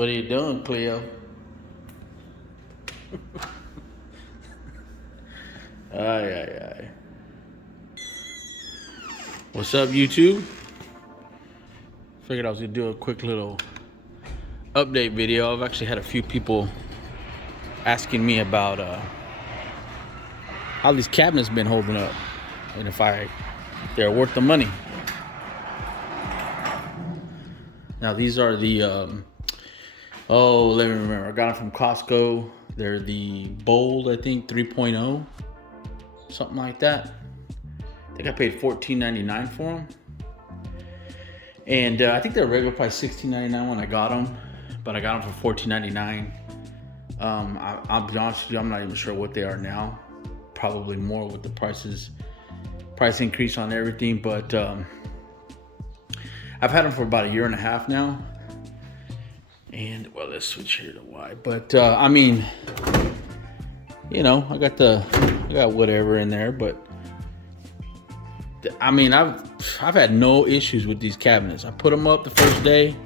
What are you doing, Cleo? Ay, ay, ay. What's up, YouTube? Figured I was gonna do a quick little update video. I've actually had a few people asking me about how these cabinets been holding up and if they're worth the money. Now these are the let me remember. I got them from Costco. They're the Bold, I think 3.0, something like that. I think I paid $14.99 for them, and I think they're regular price $16.99 when I got them, but I got them for $14.99. I'll be honest with you, I'm not even sure what they are now. Probably more with the price increase on everything, but I've had them for about a year and a half now. And well, let's switch here to Y. But I mean, you know, I got whatever in there, but I mean, I've had no issues with these cabinets. I put them up the first day,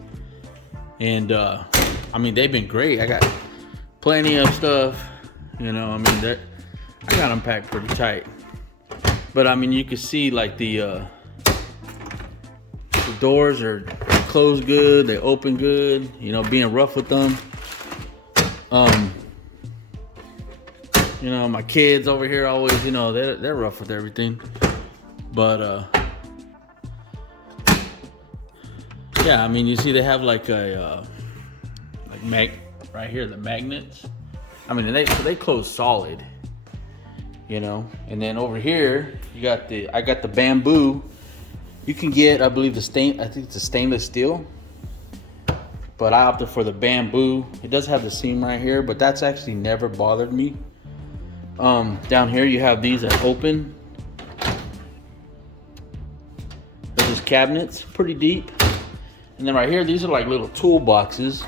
and I mean, they've been great. I got plenty of stuff, you know. I mean, I got them packed pretty tight. But I mean, you can see like the doors are closed good, they open good, you know, being rough with them. You know, my kids over here always, you know, they're rough with everything. But yeah, I mean, you see they have like a right here, the magnets. I mean, they close solid, you know. And then over here you got I got the bamboo. You can get, I believe, I think it's a stainless steel, but I opted for the bamboo. It does have the seam right here, but that's actually never bothered me. Down here you have these that open. They're just cabinets, pretty deep. And then right here, these are like little tool boxes.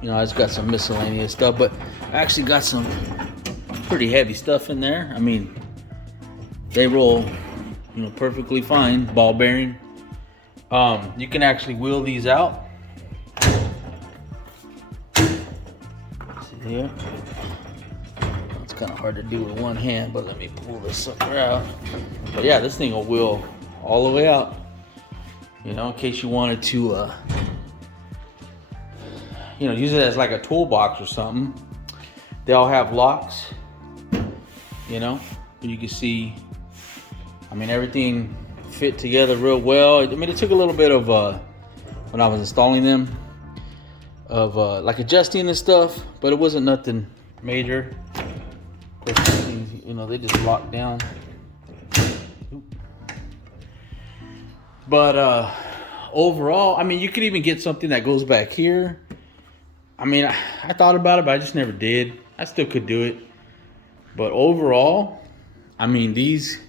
You know, I just got some miscellaneous stuff, but I actually got some pretty heavy stuff in there. I mean, they roll, you know, perfectly fine. Ball bearing. You can actually wheel these out. See here? It's kind of hard to do with one hand, but let me pull this sucker out. But yeah, this thing will wheel all the way out. You know, in case you wanted to, you know, use it as like a toolbox or something. They all have locks. You know, you can see. I mean, everything fit together real well. I mean, it took a little bit of, when I was installing them, of like adjusting and stuff, but it wasn't nothing major. You know, they just locked down. But overall, I mean, you could even get something that goes back here. I mean, I thought about it, but I just never did. I still could do it. But overall, I mean, these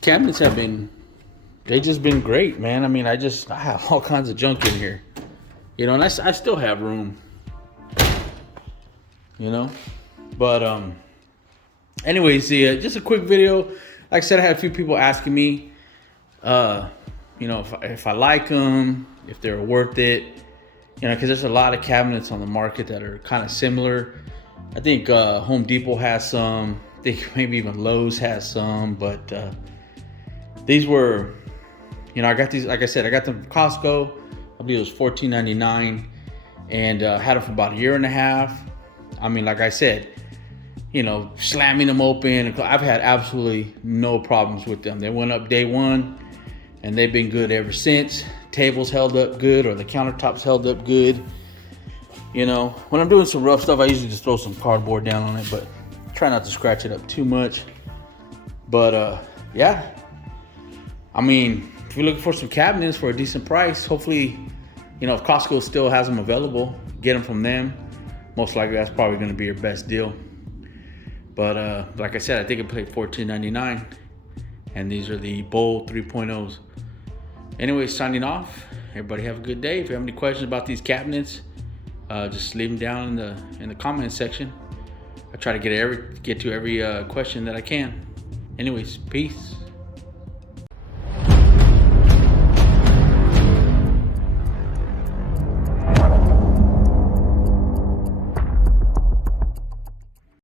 cabinets they just been great, man. I mean, I have all kinds of junk in here, you know, and I still have room, you know. But anyways, just a quick video. Like I said, I had a few people asking me, you know, if I like them, if they're worth it, you know, because there's a lot of cabinets on the market that are kind of similar. I think Home Depot has some. I think maybe even Lowe's has some, but these were, you know, I got these, like I said, I got them from Costco. I believe it was $14.99, and had them for about a year and a half. I mean, like I said, you know, slamming them open, I've had absolutely no problems with them. They went up day one, and they've been good ever since. Tables held up good, or the countertops held up good. You know, when I'm doing some rough stuff, I usually just throw some cardboard down on it, but try not to scratch it up too much. But yeah. I mean, if you're looking for some cabinets for a decent price, hopefully, you know, if Costco still has them available, get them from them. Most likely that's probably going to be your best deal. But like I said, I think I paid $14.99, and these are the Bold 3.0s. Anyways, signing off. Everybody have a good day. If you have any questions about these cabinets, just leave them down in the comment section. I try to get to every question that I can. Anyways, peace.